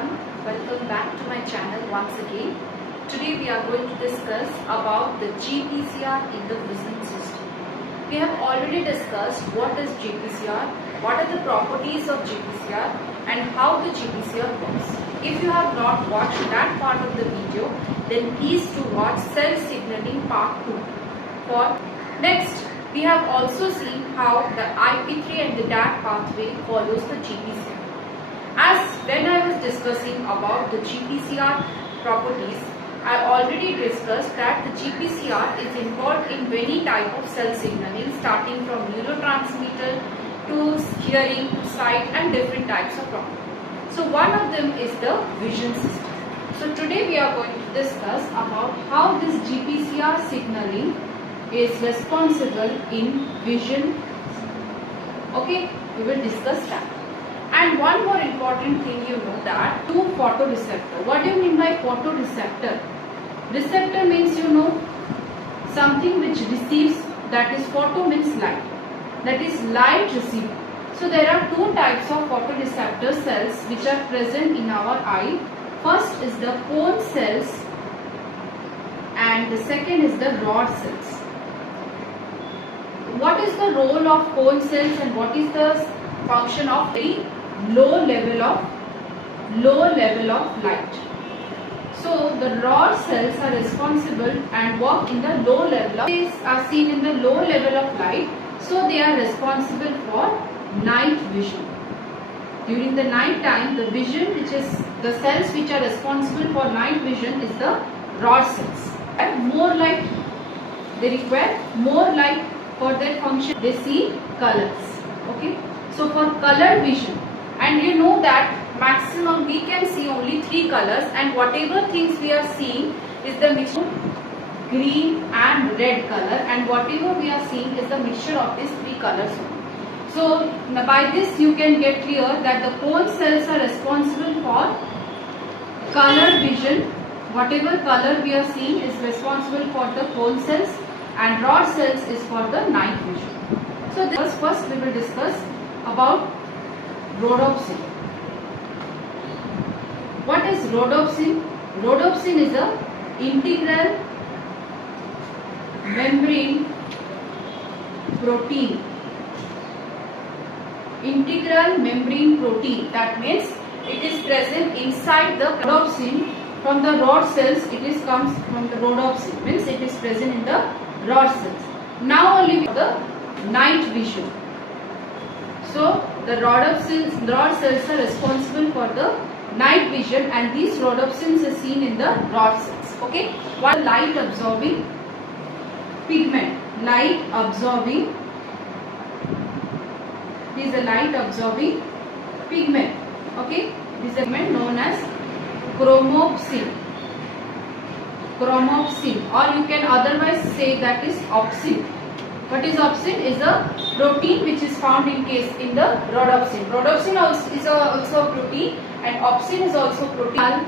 everyone, welcome back to my channel once again. Today we are going to discuss about the GPCR in the vision system. We have already discussed what is GPCR, what are the properties of GPCR and how the GPCR works. If you have not watched that part of the video, then please do watch cell signaling part 2. Next, we have also seen how the IP3 and the DAT pathway follows the GPCR. As when I was discussing about the GPCR properties, I already discussed that the GPCR is involved in many types of cell signaling, starting from neurotransmitter to hearing to sight and different types of properties. So one of them is the vision system. So today we are going to discuss about how this GPCR signaling is responsible in vision. Okay, we will discuss that. And one more important thing, you know that two photoreceptor. What do you mean by photoreceptor? Receptor means, you know, something which receives, that is photo means light, that is light receiver. So there are two types of photoreceptor cells which are present in our eye. First is the cone cells and the second is the rod cells. What is the role of cone cells and what is the function of very low level of light? So the rod cells are responsible and work in the low level of, these are seen in the low level of light, so they are responsible for night vision. During the night time, the vision, which is the cells which are responsible for night vision, is the rod cells. And more light, they require more light for their function. They see colors. Okay, so for color vision, and you know that maximum we can see only 3 colors, and whatever things we are seeing is the mixture green and red color, and whatever we are seeing is the mixture of these 3 colors. So by this you can get clear that the cone cells are responsible for color vision. Whatever color we are seeing is responsible for the cone cells, and rod cells is for the night vision. So this first we will discuss about rhodopsin. What is rhodopsin? Rhodopsin is a integral membrane protein. Integral membrane protein, that means it is present inside the rhodopsin. From the rod cells it is comes from the rhodopsin, means it is present in the rod cells. Now only the night vision. So the rod cells are responsible for the night vision, and these rhodopsins are seen in the rod cells. Okay, one light absorbing pigment. Light absorbing, this is a light absorbing pigment. Okay, this is a pigment known as chromopsin. Chromopsin, or you can otherwise say that is opsin. What is opsin? Is a protein which is found in the rhodopsin. Rhodopsin is also a protein, and opsin is also protein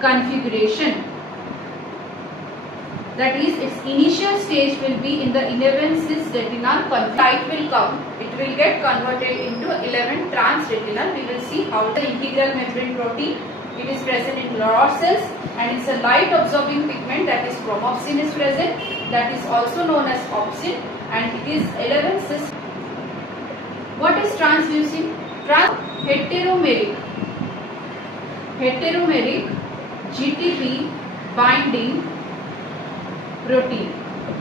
configuration. That is, its initial stage will be in the 11 cis retinal. Light will come, it will get converted into 11 trans retinal. We will see how the integral membrane protein, it is present in rod cells, and it's a light absorbing pigment, that is chromopsin is present, that is also known as opsin, and it is 11 cis. What is translucin? Heteromeric GTP binding protein.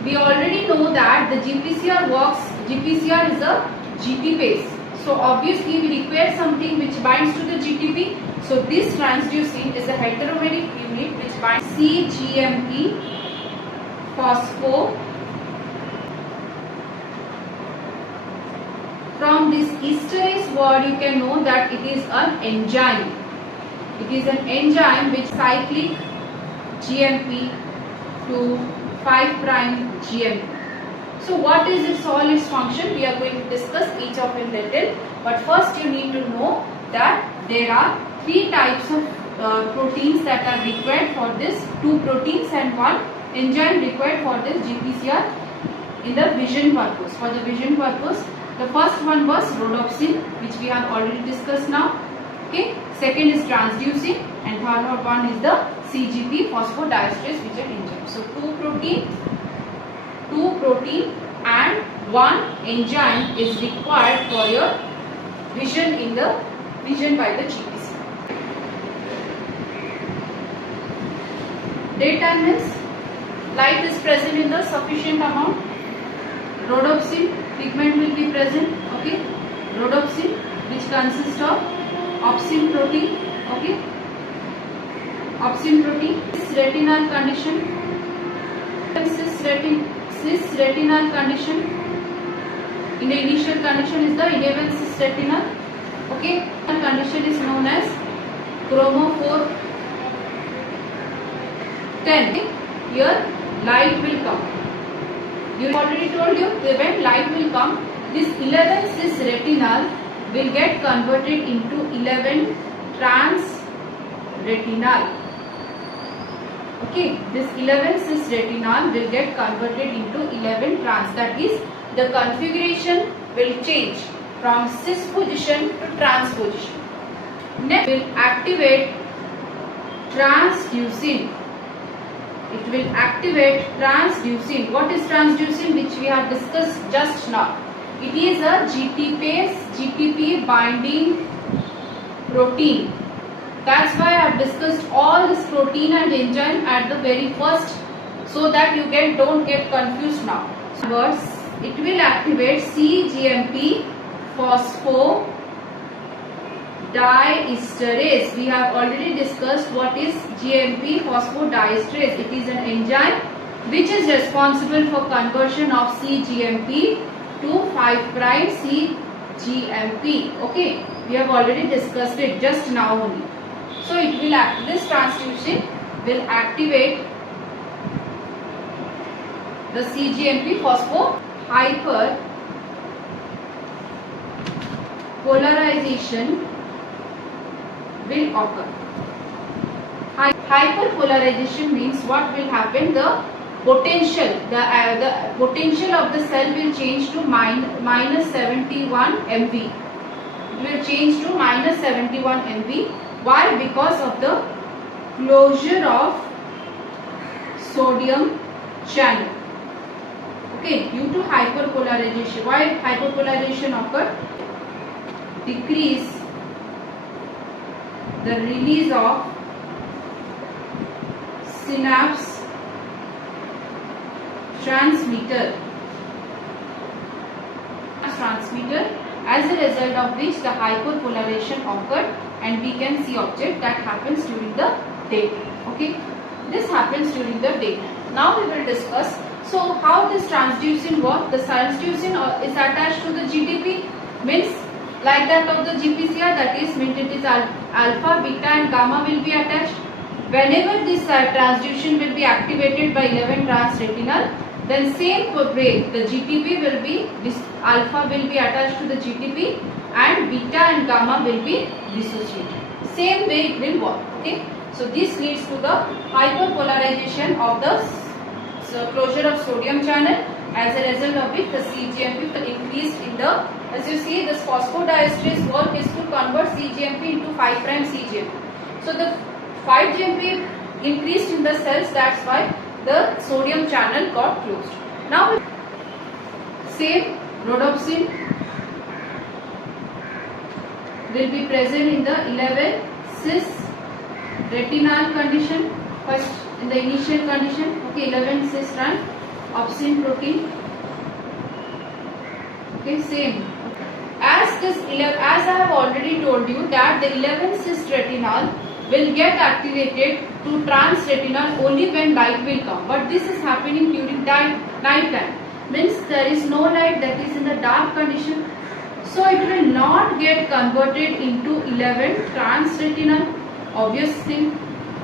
We already know that the GPCR works. GPCR is a GP base. So obviously we require something which binds to the GTP. So this transducin is a heteromeric unit which binds cGMP phospho. From this esterase word you can know that it is an enzyme. It is an enzyme which cyclic GMP to 5' GMP. So what is its function? We are going to discuss each of it little. But first you need to know that there are 3 types of proteins that are required for this, 2 proteins and 1 enzyme required for this GPCR in the vision purpose. For the vision purpose, the first one was rhodopsin, which we have already discussed now. Okay, second is transducing, and third one is the CGP phosphodiesterase vision enzyme. So two protein and one enzyme is required for your vision by the GPCR. Daytime means light is present in the sufficient amount. Rhodopsin pigment will be present. Okay, rhodopsin, which consists of opsin protein. Okay, opsin protein. Cis retinal condition. Cis retinal condition. In the initial condition is the 11 cis retinal. Okay, the condition is known as chromophore 10. Here light will come. You already told you that when light will come, this 11 cis retinal will get converted into 11 trans retinal. Okay, this 11 cis retinal will get converted into 11 trans. That is, the configuration will change from cis position to trans position. Next, will activate transducin. It will activate transducin. What is transducin, which we have discussed just now? It is a GTP binding protein. That's why I have discussed all this protein and enzyme at the very first, so that you don't get confused now. It will activate cGMP phosphodiesterase. We have already discussed what is GMP phosphodiesterase. It is an enzyme which is responsible for conversion of cGMP to 5' cGMP. Okay, we have already discussed it just now only. So it will this transduction will activate the cGMP hyperpolarization will occur. Hyperpolarization means what will happen? The potential of the cell will change to minus 71 MV. It will change to minus 71 MV. Why? Because of the closure of sodium channel. Okay, due to hyperpolarization. Why hyperpolarization occurred? Decrease the release of synapse transmitter, as a result of which the hyperpolarization occurred, and we can see object that happens during the day. Okay, this happens during the day. Now we will discuss. So how this transducin works? The transducin is attached to the GTP, means like that of the GPCR, that is means it is alpha, beta and gamma will be attached. Whenever this transducin will be activated by 11 trans retinal, then same way the GTP will be, this alpha will be attached to the GTP and beta and gamma will be dissociated. Same way it will work. Okay, so this leads to the hyperpolarization of the closure of sodium channel, as a result of which the cGMP will increase in the, as you see, this phosphodiesterase work is to convert cGMP into 5' cGMP. So the 5 GMP increased in the cells, that's why the sodium channel got closed. Now same rhodopsin will be present in the 11 cis retinal condition. First in the initial condition, okay, 11 cis strand opsin protein. Okay, same as this 11, as I have already told you that the 11 cis retinal will get activated to trans retinal only when light will come, but this is happening during night time, means there is no light, that is in the dark condition, so it will not get converted into 11 trans retinal, obvious thing.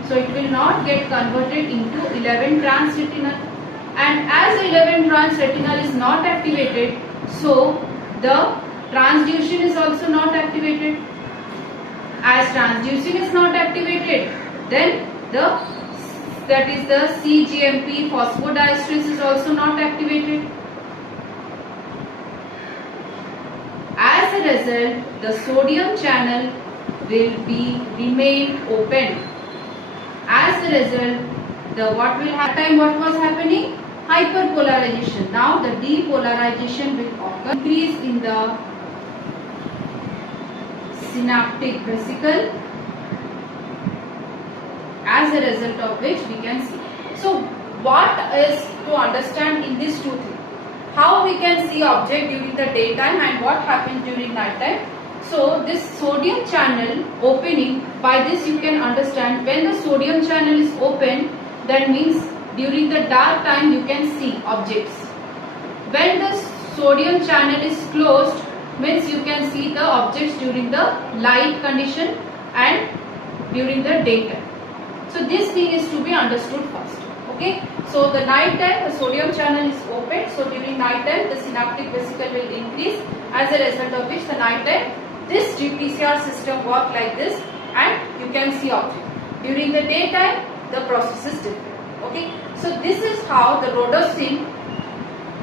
So it will not get converted into 11 trans retinal, and as 11 trans retinal is not activated, so the transducin is also not activated. As transducin is not activated, then that is the cGMP phosphodiesterase is also not activated. As a result, the sodium channel will be remain open. As a result, what will happen? What was happening? Hyperpolarization. Now the depolarization will occur. Increase in the synaptic vesicle, as a result of which we can see. So what is to understand in these two things? How we can see object during the daytime and what happens during night time. So this sodium channel opening, by this you can understand when the sodium channel is open, that means during the dark time you can see objects. When the sodium channel is closed, means you can see the objects during the light condition and during the daytime. So this thing is to be understood first. Okay. So the night time the sodium channel is open. So during night time the synaptic vesicle will increase, as a result of which the night time this GPCR system work like this and you can see object. During the daytime the process is different. Okay. So this is how the rhodopsin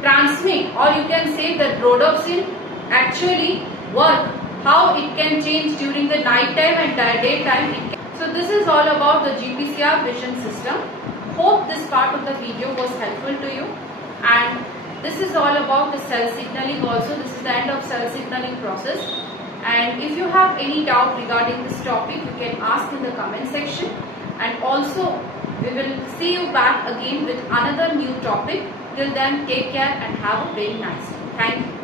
transmit, or you can say that rhodopsin actually work, how it can change during the night time and daytime. So this is all about the GPCR vision system. Hope this part of the video was helpful to you, and this is all about the cell signaling also. This is the end of cell signaling process, and if you have any doubt regarding this topic you can ask in the comment section, and also we will see you back again with another new topic. Till then, take care and have a very nice day. Thank you.